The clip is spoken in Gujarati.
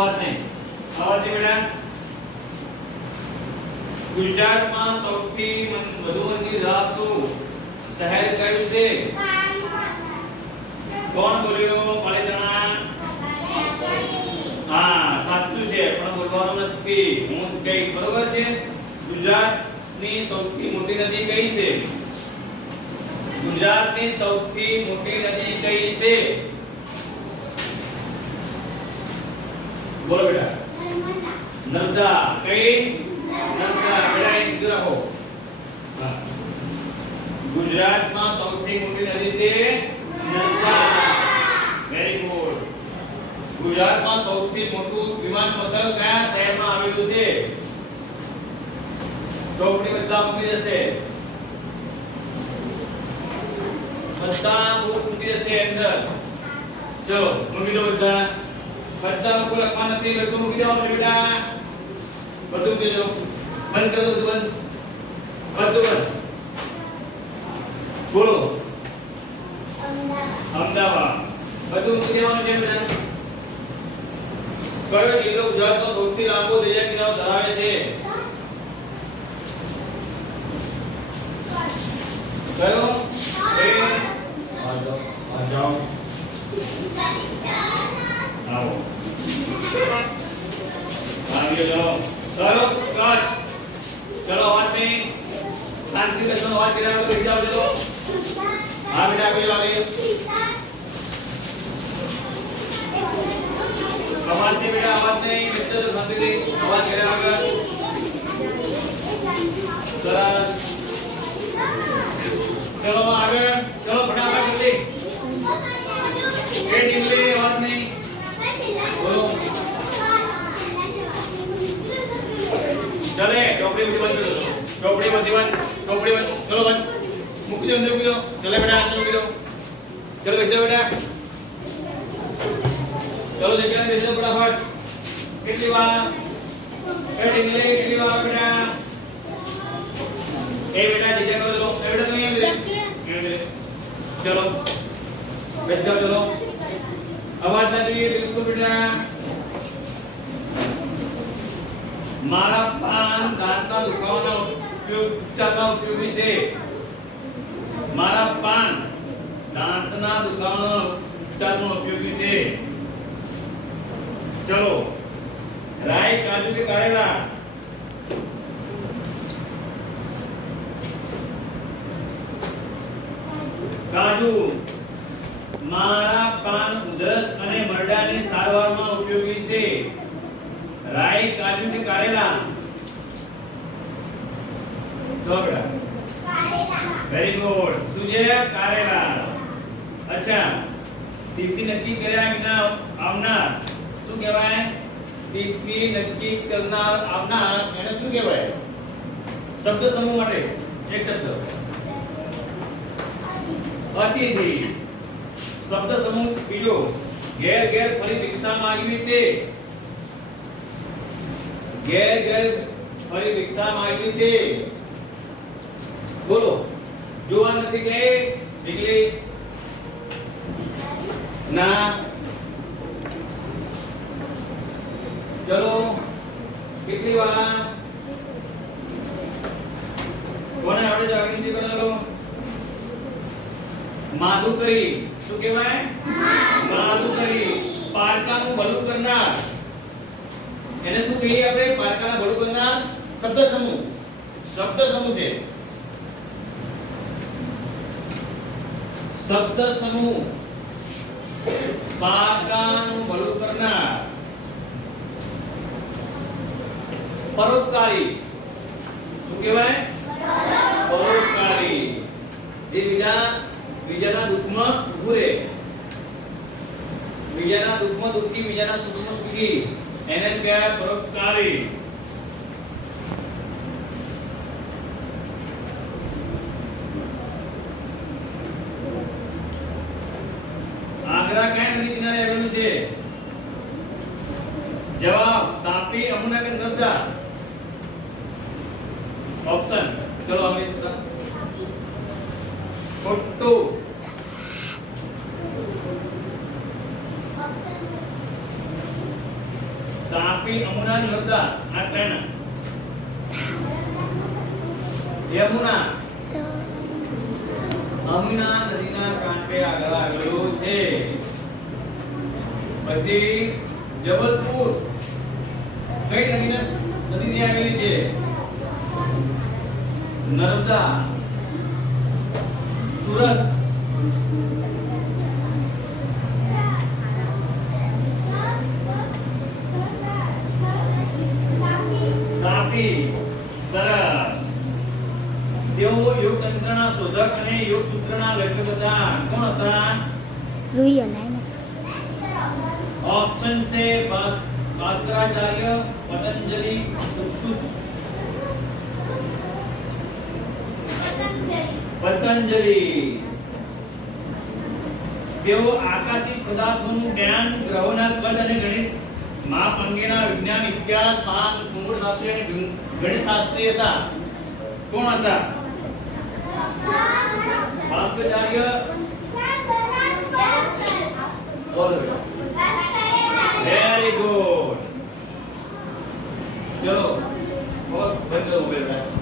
વાત નહીં આવાથી બેટા ગુજરાતમાં સૌથી વધુ મંદી ધરાવતું શહેર કયું છે? કોણ બોલ્યો? પાલિતાણા. હા સાચું છે પણ બોલવાનું નથી. હું કહીશ બરોબર છે. ગુજરાતની સૌથી મોટી નદી કઈ છે? ગુજરાતની સૌથી મોટી નદી કઈ છે? બોલો બેટા. નર્મદા. કઈ? નર્મદા. બેટા એ સીધું રાખો. હા. ગુજરાતમાં સૌથી મોટી નદી છે નર્મદા. Very good. ગુજરાતમાં સૌથી મોટું વિમાન મથક કયા શહેરમાં આવેલું છે? ચોપડી બધા મૂકી જશે. બધા બુક મૂકી જશે અંદર. ચલો મૂકી દો બધા. બધા કોઈ લખવા નથી. બધું મૂકી દેવાનું બેટા. બધું મૂકી દો. બંધ કરો બધું બંધ. બધું બંધ. બોલો. અમદાવાદ. બધું મૂકી દેવાનું છે બેટા. કયો જિલ્લો ગુજરાતનો સૌથી લાંબો દરિયા કિનારો ધરાવે છે? કયો? આ જાઓ. આવો. આવી જાઓ. ચલો કચ્છ. ચલો અવાજ નહીં. શાંતિ બેસનો અવાજ કર્યા વગર બેસી જાઓ ચલો. હા બેટા કોઈ આવી. અવાજ નહીં બેટા અવાજ નહીં. બેસજો તો શાંતિથી અવાજ કર્યા વગર. સરસ. ચલો આગળ. ચલો ફટાફટ જલ્દી. કેટ ઇંગ્લિશ અવાજ નહીં. બોલો. चले टोपड़ी बंद कर दो. टोपड़ी बंद टोपड़ी बंद. चलो बंद. मुक्की दो अंदर मुक्की दो. चले बेटा अंदर मुक्की दो. चलो बैठ जाओ बेटा. चलो जगह में बैठ जाओ फटाफट. कितनी बार बैठ इंग्लिश कितनी बार बेटा. ए बेटा जगह कर दो. ए बेटा तुम ये चलो बैठ जाओ. चलो आवाज ना दीजिए बिल्कुल बेटा. मारा पान दांतना दुखावाना उपचारमा उपयोगी છે. मारा पान दांतना दुखावाना उपचारमा उपयोगी છે. चलो राई काजू के कारेला. काजू मारा पान ઉધરસ અને મરડાની સારવારમાં ઉપયોગી છે. राई काजू के कारेला. जो बेटा वेरी गुड. तुझे कारेला. अच्छा तिथि नक्की કર્યા વિના આવનાર શું કહેવાય? तिथि નક્કી કરનાર આવનાર એને શું કહેવાય? શબ્દ સમૂહ માટે એક શબ્દ અતિથિ. શબ્દ સમૂહ બીજો ઘેર ઘેર ફરી ભિક્ષા માંગવી તે. ઘેર ઘેર ફરી ભિક્ષા માંગવી તે. બોલો. જોવા નથી કે દીકરી ના. ચલો કેટલી વાર કોને આવડે છે? અગ્નિજી કરો ચલો. માધુકરી. શું કહેવાય? માધુકરી. પારકાનું ભલું કરનાર એને શું કહીએ આપણે? પારકાના ભલું કરનાર શબ્દ સમૂહ. શબ્દ સમૂહ છે. શબ્દ સમૂહ પારકાનું ભલું કરનાર. પરોપકારી. શું કહેવાય? પરોપકારી. જે બીજાના દુઃખમાં ઊભું રહે. બીજાના દુઃખમાં દુઃખી બીજાના સુખમાં સુખી એને કહેવાય પરોપકારી. આગ્રા કયા નદી કિનારે આવેલું છે? જવાબ તાપી, અમુના કે નર્મદા. ઓપ્શન ચલો અમિત ખોટું. તાપી, અમુના, નર્મદા આ ત્રણ. યમુના અમીના નદીના કાંઠે આવેલું છે. પછી જબલપુર કઈ નદી આવેલી છે? નર્મદા. સુરત તાપી. સરસ. તેઓ યોગતંત્રના શોધક અને યોગસૂત્રના લેખક હતા. કોણ હતા? ઓપ્શન છે ભાસ્કરાચાર્ય, પતંજલિ, સુશ્રુત. પતંજલિ. તેઓ આકાશી પદાર્થોનું જ્ઞાન, ગ્રહોના કદ અને ગણિત, માપ અંગેના વિજ્ઞાન, ઇતિહાસ, મહાન ખગોળશાસ્ત્રી અને ગણિતશાસ્ત્રી હતા. કોણ હતા? ભાસ્કરાચાર્ય. Very good. ચલો બંધ કરો મોબાઈલ.